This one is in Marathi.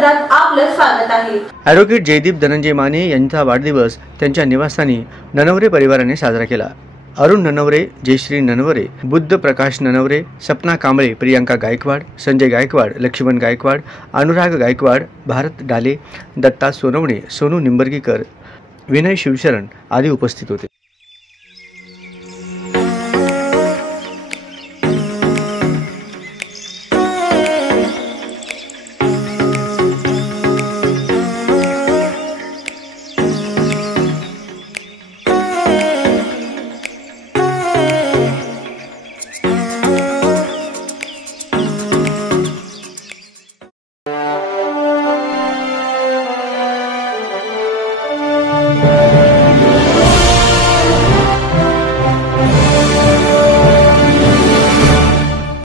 सत्रात आपलं स्वागत आहे। ॲडव्होकेट जयदीप धनंजय माने यांचा वाढदिवस त्यांच्या निवासस्थानी ननवरे परिवाराने साजरा केला। अरुण ननवरे, जयश्री ननवरे, बुद्ध प्रकाश ननवरे, सपना कांबळे, प्रियांका गायकवाड, संजय गायकवाड, लक्ष्मण गायकवाड, अनुराग गायकवाड, भारत डाले, दत्ता सोनवणे, सोनू निंबर्गीकर, विनय शिवशरण आदी उपस्थित होते।